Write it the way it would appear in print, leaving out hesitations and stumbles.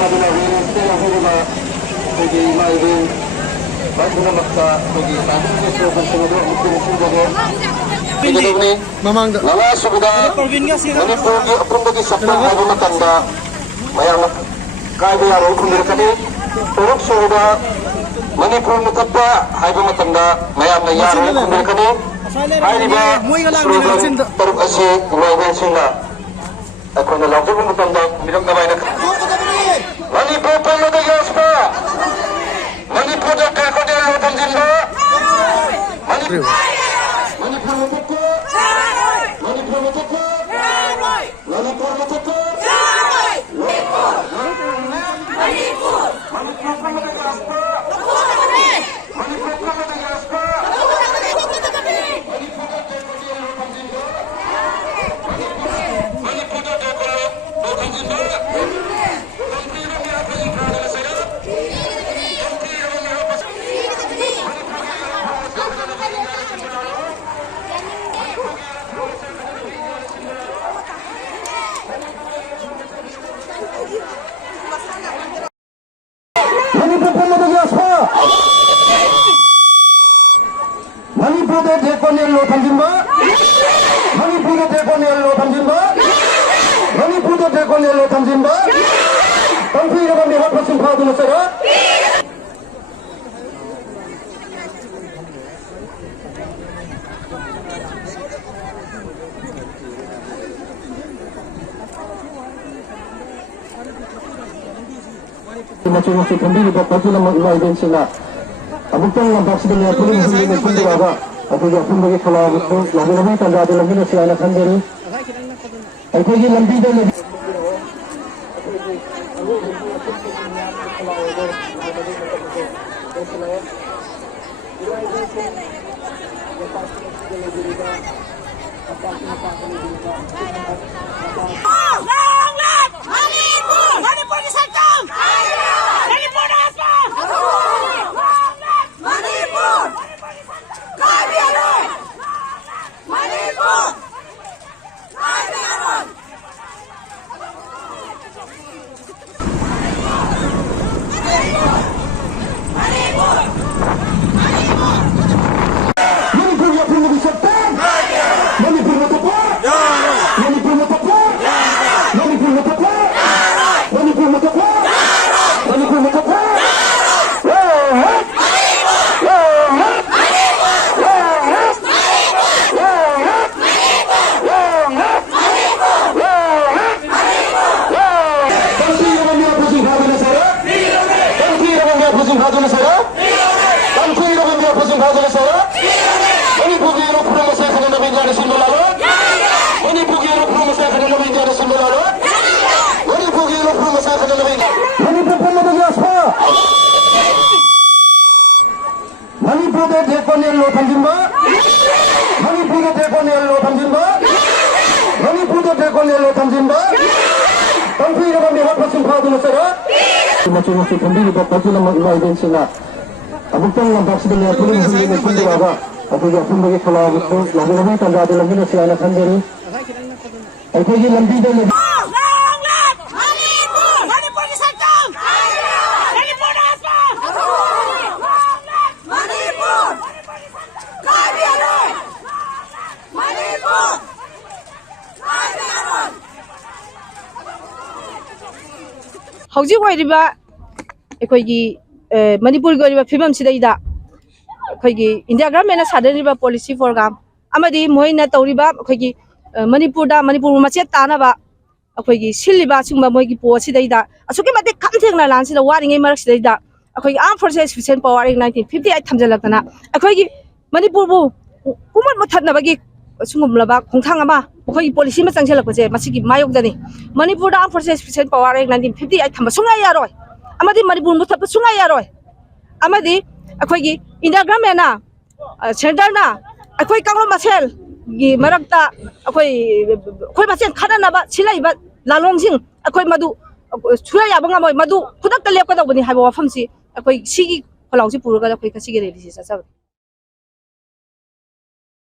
ꯑꯃꯗꯨꯅ ꯋꯤꯂꯤꯌꯝꯁꯇ ꯌꯥꯎꯍꯧꯔꯤꯕ ꯑꯩꯈꯣꯏꯒꯤ ꯏꯃꯥ ꯏꯕꯦꯟ ꯚꯥꯏ ꯄꯨꯝꯅꯃꯛꯇ ꯑꯩꯈꯣꯏꯒꯤ ꯇꯥꯡꯈꯨꯜꯒꯤ ꯁꯦꯜꯐꯝꯁꯤꯡ ꯑꯗꯨ ꯑꯃꯨꯛꯀ ꯅꯤꯡꯁꯤꯡꯖꯒꯦ ꯄꯤꯒꯗꯕꯅꯤ ꯃꯉꯥꯁꯨꯕꯗ ꯃꯅꯤꯄꯨꯔꯒꯤ ꯑꯄꯨꯟꯕꯒꯤ ꯁꯛꯇꯝ ꯍꯥꯏꯕ ꯃꯇꯝꯗ ꯃꯌꯥꯝꯅ ꯀꯥꯏꯕ ꯌꯥꯔꯣꯏ ꯈꯨꯝꯕꯤꯔꯛꯀꯅꯤ ꯇꯔꯨꯛꯁꯨꯕꯗ ꯃꯅꯤꯄꯨꯔ ꯃꯨꯊꯠꯄ ꯍꯥꯏꯕ ꯃꯇꯝꯗ ꯃꯌꯥꯝꯅ ꯌꯥꯔꯣꯏ ꯈꯨꯝꯕꯤꯔꯛꯀꯅꯤ ꯍꯥꯏꯔꯤꯕ ꯁ꯭ꯂꯣꯒꯥꯟ ꯇꯔꯨꯛ ꯑꯁꯤ ꯏꯃꯥ ꯏꯕꯦꯟꯁꯤꯡꯅ ꯑꯩꯈꯣꯏꯅ ꯂꯥꯎꯊꯣꯛꯄ ꯃꯇꯝꯗ ꯈꯨꯝꯕꯤꯔꯛꯅꯕ ꯍꯥꯏꯅ ꯃꯅꯤꯄꯨꯔ ꯄꯨꯝꯕꯗ ꯌꯥꯎꯁꯄ ꯃꯅꯤꯄꯨꯔꯗ ꯀ꯭ꯔꯣꯀꯣꯗꯥꯏꯜ ꯂꯣ ꯊꯝꯖꯤꯟꯕ ꯃꯅꯤꯄꯨꯔ ꯃꯨꯊꯠꯄ ꯃꯅꯤꯄꯨꯔ ꯃꯨꯊꯠꯄ ꯃꯅꯤꯄꯨꯔ ꯃꯨꯊꯠꯄ Manipur de colonial law Tanjimba, Manipur de colonial law Tanjimba, Manipur de colonial law Tanjimba, country of the hot person proud to say. Macam-macam kembali buat baju nama ilah dan sila. Abuktan yang baksidnya pulih sendiri sendiri ada. Aku juga pun bagi kalau itu lagi tanda ada lagi nasi anak sendiri. Aku ini lambi dan lebih. Manipur de colonial law Tanjimba, Manipur de colonial law Tanjimba, Manipur de colonial law Tanjimba, country of the hot person proud to say. Macam-macam kembali buat baju nama ilah dan sila. Abuktan yang baksidnya pulih sendiri sendiri ada. Aku juga pun bagi kalau itu lagi tanda ada lagi nasi anak sendiri. Aku ini lambi dan lebih. Hauji hoiriba ekhoi Manipur gi hoiriba phimam sidaida ekhoi gi India government na sadariba policy program amadi moina tawriba ekhoi gi Manipur machet tana ba ekhoi gi siliba sungba moi gi po sidaida asuki mate khamthengna lan sida waringai marak sidaida ekhoi armed forces sufficient power in 1958 thamjalaktana ekhoi gi Manipur bu kumat muthatna bagi sungumlaba khongthang ama ekhoi policy ma changselakpaje masigi mayok dani Manipur armed forces sufficient power in 1958 thamba sunga yaroi amadi Manipur muthatpa sunga yaroi amadi ekhoi gi India government na center na ekhoi kanglo masel gi marakta ekhoi masen khana na ba silaiba lalomsing ekhoi madu sura yabanga moi madu khudak ta lepka dawbani haiba wafamsi ekhoi sigi kholausi puraga ekhoi kasigi release sa